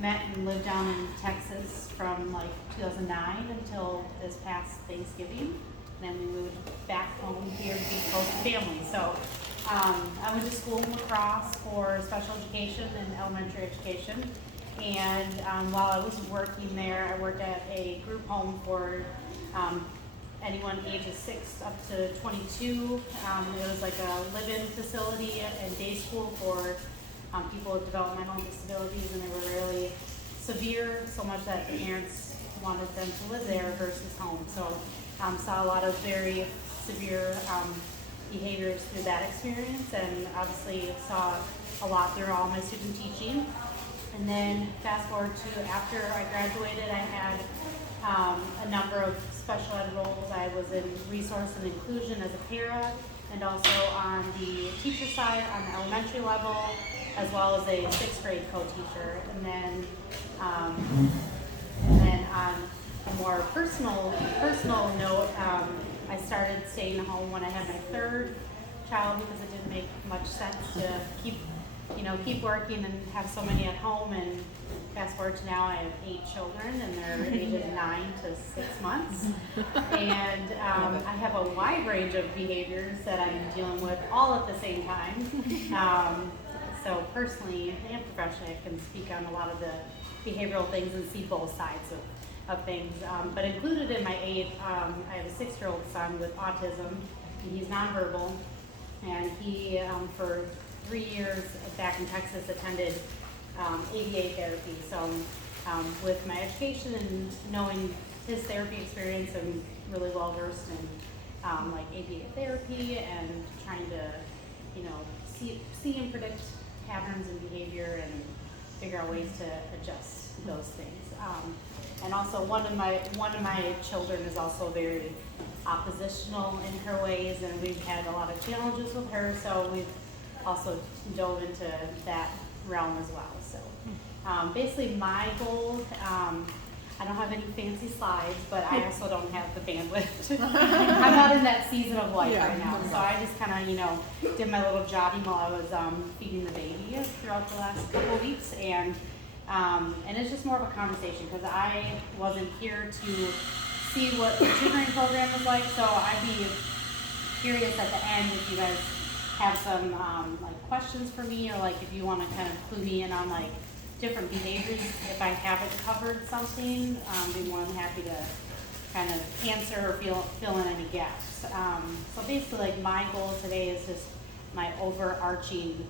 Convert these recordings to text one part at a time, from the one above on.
met and lived down in Texas from like 2009 until this past Thanksgiving. And then we moved back home here to be close to family. So I went to school in La Crosse for special education and elementary education. And while I was working there, I worked at a group home for anyone ages 6 up to 22. It was like a live-in facility and day school for people with developmental disabilities, and they were really severe, so much that the parents wanted them to live there versus home. So saw a lot of very severe behaviors through that experience, and obviously saw a lot through all my student teaching. And then fast forward to after I graduated, I had a number of special ed roles. I was in resource and inclusion as a para, and also on the teacher side on the elementary level, as well as a 6th grade co-teacher. And then on a more personal note, I started staying home when I had my 3rd child because it didn't make much sense to keep working and have so many at home. And fast forward to now, I have 8 children, and they're ages 9 to 6 months. And I have a wide range of behaviors that I'm dealing with all at the same time. So personally and professionally, I can speak on a lot of the behavioral things and see both sides of things. But included in my 8, I have a 6-year-old son with autism, and he's nonverbal. And he, for 3 years back in Texas, attended ABA therapy. So with my education and knowing his therapy experience, I'm really well versed in like ABA therapy and trying to, see and predict patterns and behavior and figure out ways to adjust those things. And also one of my children is also very oppositional in her ways, and we've had a lot of challenges with her, so we've also dove into that realm as well. So basically my goal, I don't have any fancy slides, but I also don't have the bandwidth. I'm not in that season of life right now, so I just kind of, did my little jotting while I was feeding the baby throughout the last couple of weeks, and it's just more of a conversation because I wasn't here to see what the tutoring program is like, so I'd be curious at the end if you guys have some like questions for me, or like if you want to kind of clue me in on like different behaviors. If I haven't covered something, be more than happy to kind of answer or fill in any gaps. So basically, like my goal today is just my overarching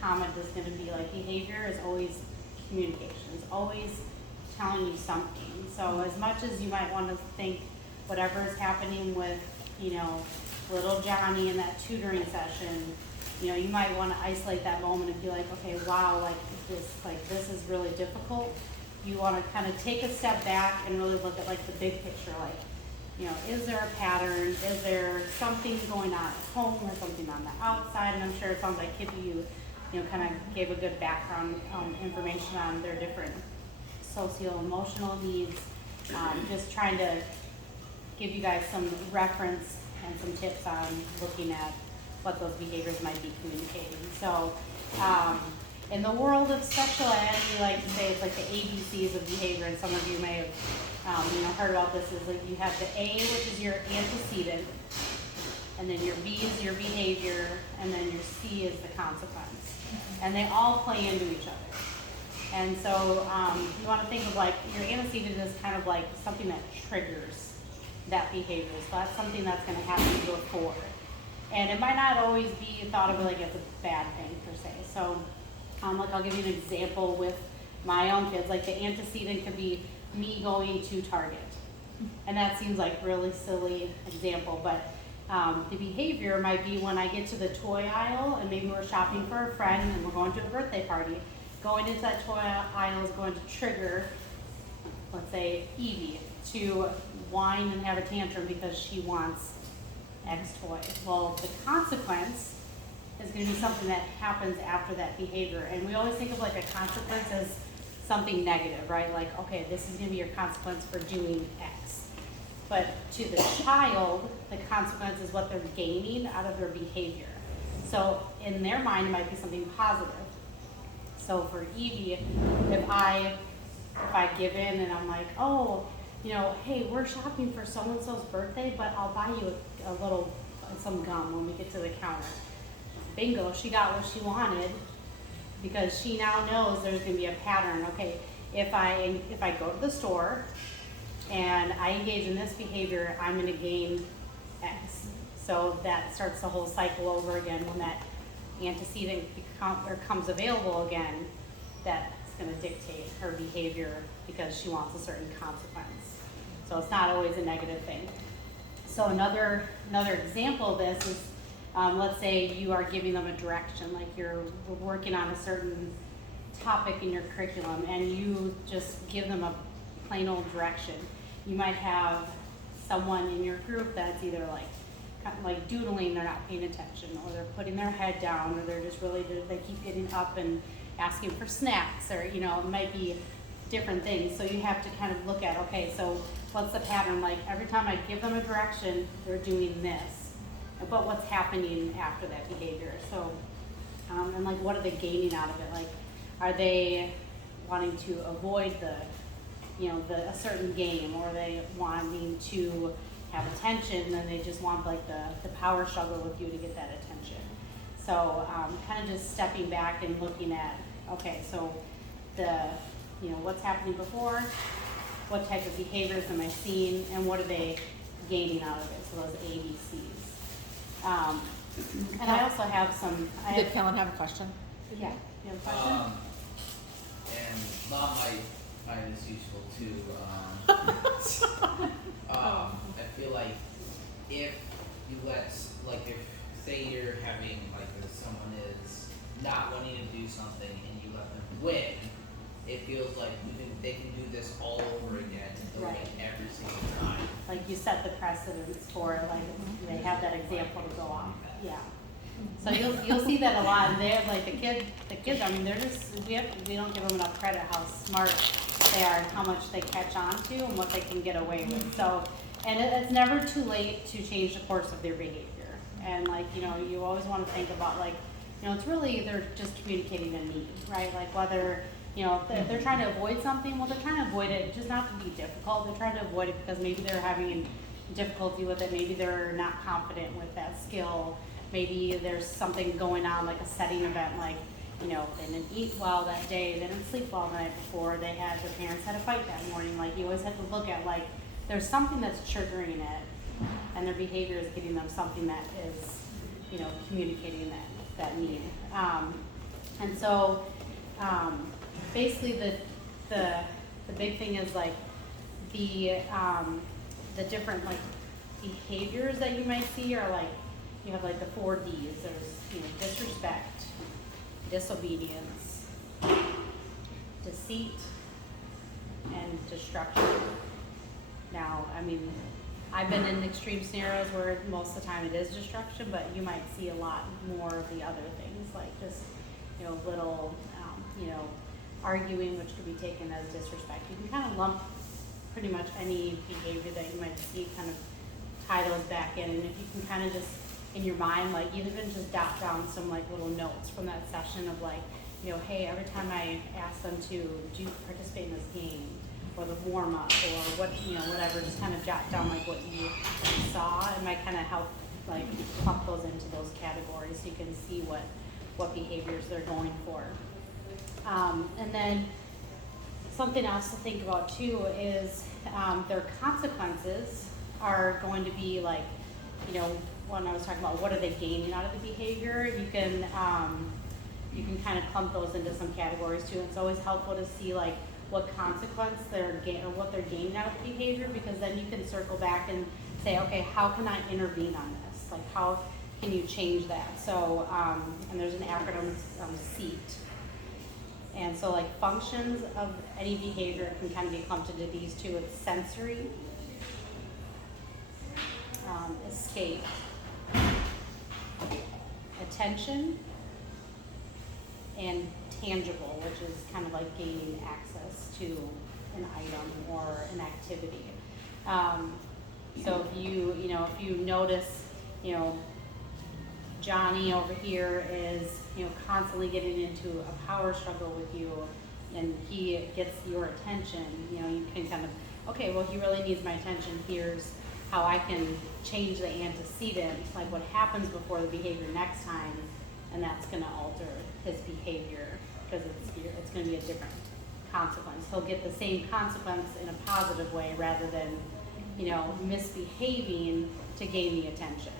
comment is going to be like behavior is always communication, is always telling you something. So as much as you might want to think whatever is happening with, little Johnny in that tutoring session, you might want to isolate that moment and be like, okay, wow, this is really difficult. You want to kind of take a step back and really look at like the big picture, like, is there a pattern? Is there something going on at home or something on the outside? And I'm sure it sounds like Kippy, kind of gave a good background information on their different socio-emotional needs. Just trying to give you guys some reference and some tips on looking at what those behaviors might be communicating. So in the world of special ed, we like to say it's like the ABCs of behavior, and some of you may have heard about this. Is like you have the A, which is your antecedent, and then your B is your behavior, and then your C is the consequence. And they all play into each other. And so you want to think of like your antecedent is kind of like something that triggers that behavior. So that's something that's going to happen before. And it might not always be thought of like as a bad thing per se. So like I'll give you an example with my own kids. Like the antecedent could be me going to Target. And that seems like really silly example, but the behavior might be when I get to the toy aisle and maybe we're shopping for a friend and we're going to a birthday party. Going into that toy aisle is going to trigger, let's say, Evie to whine and have a tantrum because she wants X toy. Well, the consequence is going to be something that happens after that behavior. And we always think of like a consequence as something negative, right? Like, okay, this is going to be your consequence for doing X. But to the child, the consequence is what they're gaining out of their behavior. So in their mind, it might be something positive. So for Evie, if I give in and I'm like, oh, you know, hey, we're shopping for so-and-so's birthday, but I'll buy you some gum when we get to the counter. Bingo, she got what she wanted, because she now knows there's gonna be a pattern. Okay, if I go to the store and I engage in this behavior, I'm gonna gain X. So that starts the whole cycle over again. When that antecedent comes available again, that's gonna dictate her behavior because she wants a certain consequence. So it's not always a negative thing. So another example of this is, let's say you are giving them a direction, like you're working on a certain topic in your curriculum and you just give them a plain old direction. You might have someone in your group that's either like doodling, they're not paying attention, or they're putting their head down, or they're just they keep getting up and asking for snacks, or you know, it might be different things. So you have to kind of look at, okay, so what's the pattern? Like every time I give them a direction, they're doing this, but what's happening after that behavior? So, and like what are they gaining out of it? Like, are they wanting to avoid a certain game, or are they wanting to have attention, and they just want like the power struggle with you to get that attention? So kind of just stepping back and looking at, okay, so what's happening before, what type of behaviors am I seeing, and what are they gaining out of it? So those ABCs. And I also have some. Did Kellen have a question? Yeah, you have a question? And Mom might find this useful too. I feel like if you if say you're having someone is not wanting to do something and you let them win, it feels like they can do this all over again and they'll win every single time. Like you set the precedence for it, they have that example to go off. Yeah. So you'll see that a lot, and they're like the kids. I mean, they're just we don't give them enough credit how smart they are and how much they catch on to and what they can get away with. So, and it's never too late to change the course of their behavior. And you always want to think about it's really they're just communicating a need, right? Like whether if they're trying to avoid something, well, they're trying to avoid it just not to be difficult. They're trying to avoid it because maybe they're having difficulty with it. Maybe they're not confident with that skill. Maybe there's something going on, like a setting event, they didn't eat well that day, they didn't sleep well the night before, their parents had a fight that morning. You always have to look at, there's something that's triggering it, and their behavior is getting them something that is, communicating that need. And so, basically the big thing is, the different, behaviors that you might see are, you have the 4 Ds. There's disrespect, disobedience, deceit, and destruction. Now, I mean, I've been in extreme scenarios where most of the time it is destruction, but you might see a lot more of the other things, like just little arguing, which could be taken as disrespect. You can kind of lump pretty much any behavior that you might see, kind of tie those back in, and if you can kind of just in your mind, even just jot down some little notes from that session of hey, every time I ask them to participate in this game, or the warm up, or whatever, just kind of jot down what you saw. It might kind of help clump those into those categories so you can see what behaviors they're going for. And then something else to think about too is their consequences are going to be when I was talking about what are they gaining out of the behavior, you can kind of clump those into some categories too. It's always helpful to see what consequence what they're gaining out of the behavior, because then you can circle back and say, okay, how can I intervene on this? How can you change that? So, and there's an acronym, SEAT. And so functions of any behavior can kind of be clumped into these two. It's sensory, escape, attention, and tangible, which is kind of gaining access to an item or an activity. So if you notice, Johnny over here is you know, constantly getting into a power struggle with you, and he gets your attention, you know, you can kind of, okay, well, he really needs my attention, here's how I can change the antecedent, like what happens before the behavior next time, and that's gonna alter his behavior, because it's gonna be a different consequence. He'll get the same consequence in a positive way rather than, you know, misbehaving to gain the attention.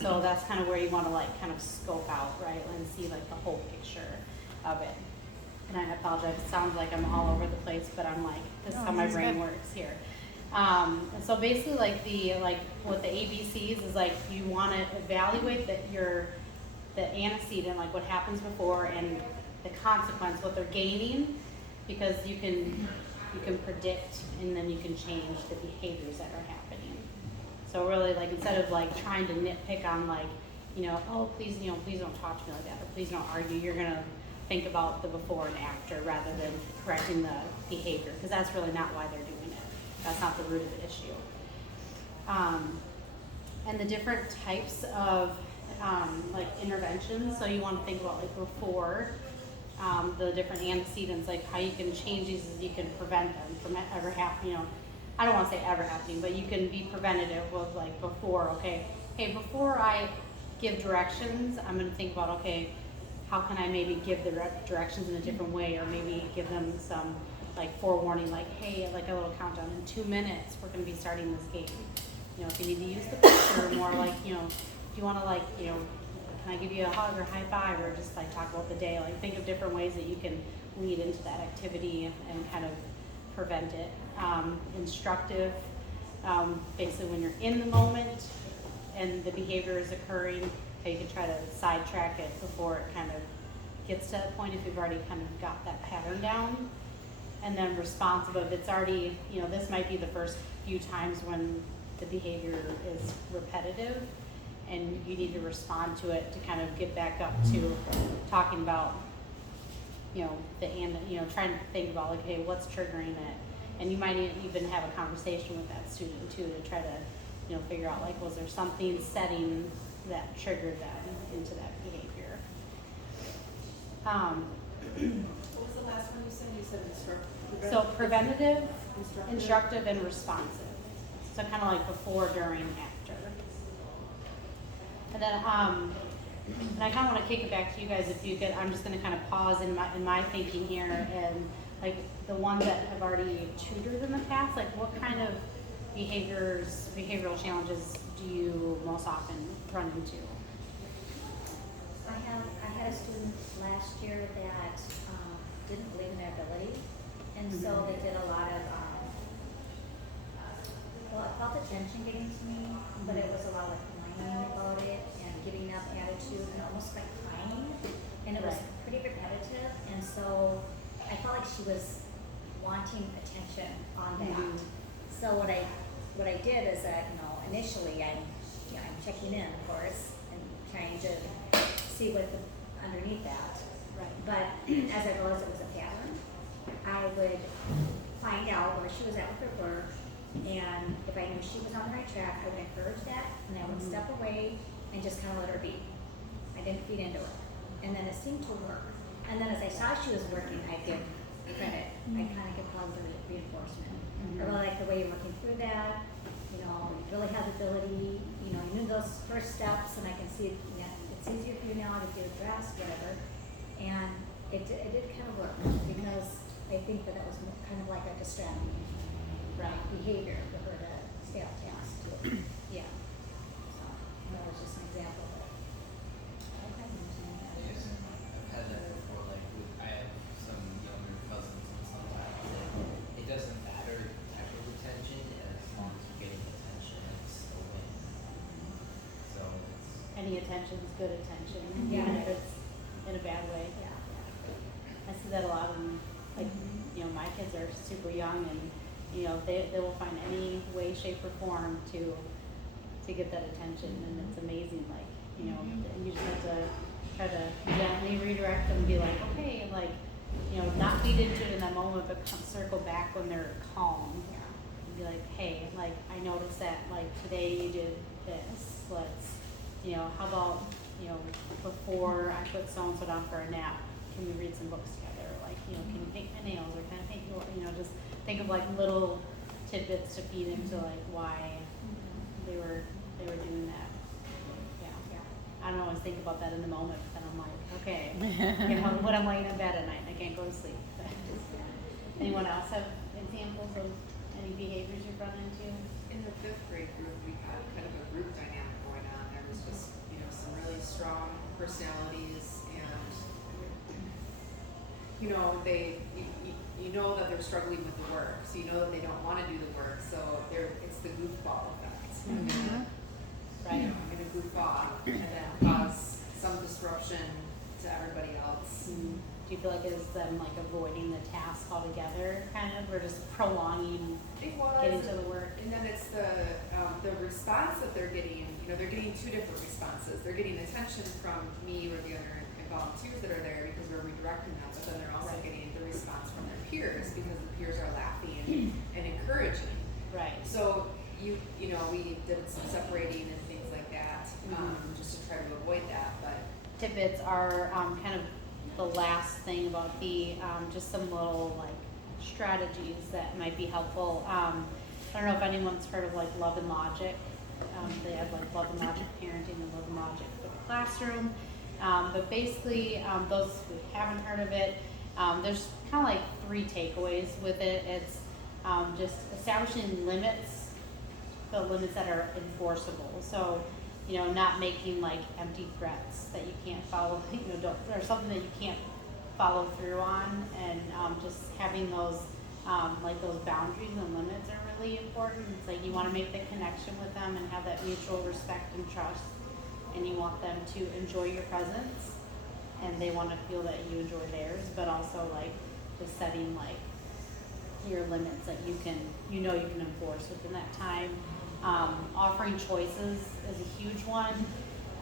So that's kind of where you want to like kind of scope out, right, and see like the whole picture of it. And I apologize, it sounds like I'm all over the place, but I'm like, this is how my brain works here. And so basically like what the ABCs is like, you want to evaluate the antecedent, like what happens before, and the consequence, what they're gaining, because you can predict and then you can change the behaviors that are happening. So really, like, instead of like trying to nitpick on like, you know, oh, please, you know, please don't talk to me like that, or please don't argue, you're gonna think about the before and after rather than correcting the behavior, because that's really not why they're doing it. That's not the root of the issue. And the different types of like interventions, so you want to think about like before, the different antecedents, like how you can change these is you can prevent them from ever happening, you know, I don't want to say ever happening, but you can be preventative of like before, okay, hey, before I give directions, I'm going to think about, okay, how can I maybe give the directions in a different way, or maybe give them some like forewarning, like, hey, like a little countdown, in 2 minutes, we're going to be starting this game. You know, if you need to use the picture, more like, you know, if you want to like, you know, can I give you a hug or high five, or just like talk about the day, like think of different ways that you can lead into that activity and kind of prevent it. Instructive, basically when you're in the moment and the behavior is occurring, how you can try to sidetrack it before it kind of gets to that point if you've already kind of got that pattern down. And then responsive, if it's already, you know, this might be the first few times when the behavior is repetitive and you need to respond to it to kind of get back up to talking about, you know, trying to think about like, hey, what's triggering it? And you might even have a conversation with that student too to try to, you know, figure out like, was there something setting that triggered them into that behavior? What was the last one you said? You said instructive. So preventative, instructive, and responsive. So kind of like before, during, after. And then, and I kind of want to kick it back to you guys if you could. I'm just going to kind of pause in my thinking here, and like the ones that have already tutored in the past, like what kind of behavioral challenges do you most often run into? I had a student last year that didn't believe in their ability, and so they did a lot of well, I felt attention getting to me, but it was a lot of whining about it and giving up attitude and almost like crying, and it was pretty repetitive, and so I felt like she was wanting attention on that. So what I did is that, you know, initially I'm checking in, of course, and trying to see what's underneath that. Right. But as I realized it was a pattern, I would find out where she was at with her work, and if I knew she was on the right track, I would encourage that, and I would step away and just kind of let her be. I didn't feed into it. And then it seemed to work. And then as I saw she was working, I'd give credit. I'd kind of give positive reinforcement. I really like the way you're working through that. You know, you really have the ability, you know, you knew those first steps, and I can see it, yeah, it's easier for you now to do the rest, whatever. And it did kind of work, because I think that was kind of like a distracting behavior for her to stay on task too. Yeah. So that was just an example of it. Yes, I've had that before. Like, I have some younger cousins, and sometimes it doesn't matter the type of attention, as long as you're getting attention, it's a win. So it's Any attention is good attention, Yeah. even if it's in a bad way. Yeah. I see that a lot when, like, you know, my kids are super young, and you know, they will find any way, shape, or form to get that attention, and it's amazing. Like, you know, you just have to try to gently redirect them and be like, okay, like, you know, not feed into it in that moment, but circle back when they're calm. And be like, hey, like, I noticed that like today you did this. Let's, you know, how about you know, before I put so-and-so down for a nap, can we read some books together? Like, you know, can you paint my nails, or can I paint your, you know, just think of like little tidbits to feed into like why they were doing that. Yeah. I don't always think about that in the moment, but then I'm like, okay, you know, when I'm laying in bed at night and I can't go to sleep. Anyone else have examples of any behaviors you've run into? In the fifth grade group, we had kind of a group dynamic going on. There was just, you know, some really strong personalities, and you know, you know that they're struggling with the work, so you know that they don't want to do the work. So it's the goofball effect. Mm-hmm. Right. You know, I'm gonna goof off and then cause some disruption to everybody else. Mm. Do you feel like it's them like avoiding the task altogether, kind of, or just prolonging It was, getting to the work? and then it's the response that they're getting. You know, they're getting two different responses. They're getting attention from me or the other volunteers that are there because we're redirecting them, but then they're also Right. getting the response from their peers because the peers are laughing and encouraging. Right. So you know, we did some separating and things like that, just to try to avoid that. But Tidbits are kind of the last thing about the just some little like strategies that might be helpful. I don't know if anyone's heard of like Love and Logic. They have like Love and Logic Parenting and Love and Logic for the Classroom. But basically, those who haven't heard of it, there's kind of like 3 takeaways with it. It's just establishing limits, the limits that are enforceable. So, you know, not making like empty threats that you can't follow, you know, or something that you can't follow through on, and just having those like those boundaries and limits are really important. It's like you want to make the connection with them and have that mutual respect and trust, and you want them to enjoy your presence, and they want to feel that you enjoy theirs, but also like just setting like your limits that you can enforce within that time. Offering choices is a huge one.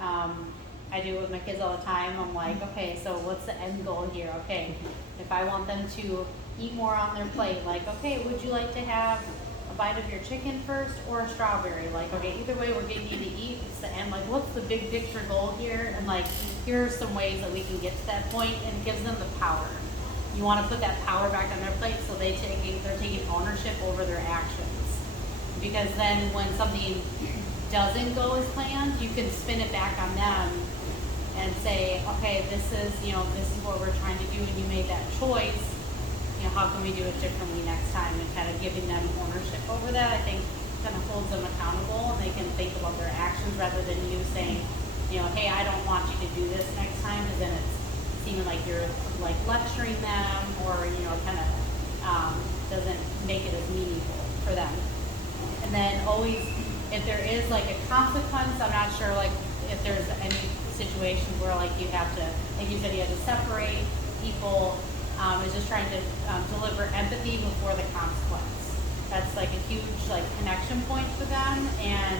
I do it with my kids all the time. I'm like, okay, so what's the end goal here? Okay, if I want them to eat more on their plate, like, okay, would you like to have a bite of your chicken first or a strawberry? Like, okay, either way, we're getting you to eat. It's the end. Like, what's the big picture goal here? And like, here are some ways that we can get to that point, and it gives them the power. You want to put that power back on their plate, so they're taking ownership over their actions. Because then when something doesn't go as planned, you can spin it back on them and say, okay, this is what we're trying to do, and you made that choice. You know, how can we do it differently next time? And kind of giving them ownership over that, I think, kind of holds them accountable, and they can think about their actions rather than you saying, you know, hey, I don't want you to do this next time, because then it's seeming like you're like lecturing them, or you know, kind of doesn't make it as meaningful for them. And then always, if there is like a consequence, I'm not sure like if there's any situations where like you have to, like you said, you have to separate people. Is just trying to deliver empathy before the consequence. That's like a huge like connection point for them, and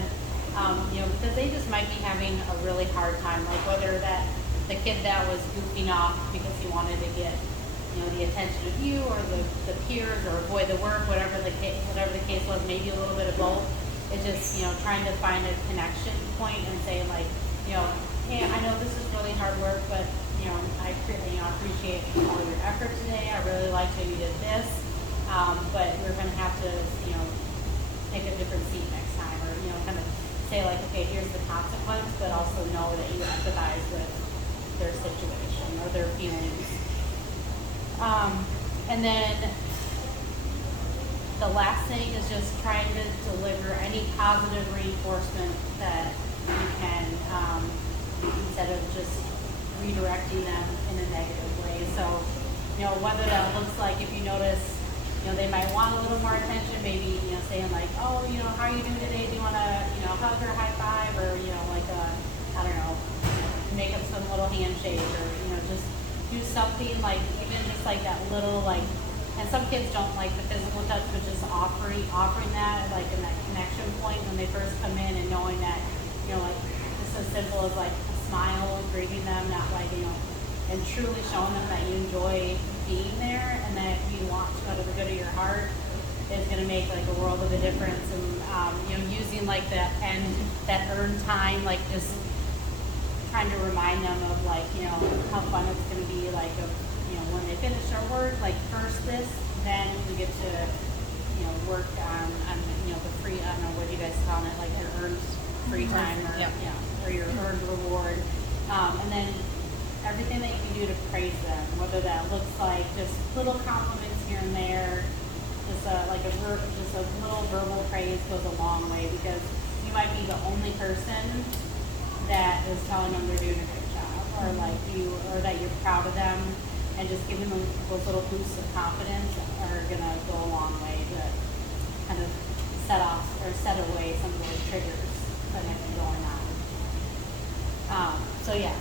you know, because they just might be having a really hard time, like whether that the kid that was goofing off because he wanted to get, you know, the attention of you or the peers or avoid the work, whatever the case was, maybe a little bit of both. It's just, you know, trying to find a connection point and say like, you know, hey, I know this is really hard work, but you know, I appreciate all your effort today. I really liked how you did this, but we're going to have to, you know, take a different seat next time, or you know, kind of say like, okay, here's the consequence, but also know that you empathize with their situation or their feelings. And then the last thing is just trying to deliver any positive reinforcement that you can, instead of just redirecting them in a negative way. So, you know, whether that looks like, if you notice, you know, they might want a little more attention, maybe, you know, saying like, oh, you know, how are you doing today? Do you want to, you know, hug or high five, or, you know, like I don't know, make up some little handshake, or, you know, just do something like, even just like that little, like, and some kids don't like the physical touch, but just offering that, like in that connection point when they first come in, and knowing that, you know, like, just as simple as like a smile, greeting them, not like, you know, and truly showing them that you enjoy being there and that you want to out of the good of your heart is going to make like a world of a difference. And you know, using like that earned time, like just trying to remind them of like, you know, how fun it's gonna be, like, of, you know, when they finish their work, like first this, then we get to, you know, work on, you know, the free, I don't know, what do you guys call it, like your earned free time or, Yep. you know, or your earned reward. And then everything that you can do to praise them, whether that looks like just little compliments here and there, just a little verbal praise goes a long way, because you might be the only person that is telling them they're doing a great job, or like or that you're proud of them, and just giving them those little boosts of confidence are gonna go a long way to kind of set away some of those triggers that have been going on. So yeah,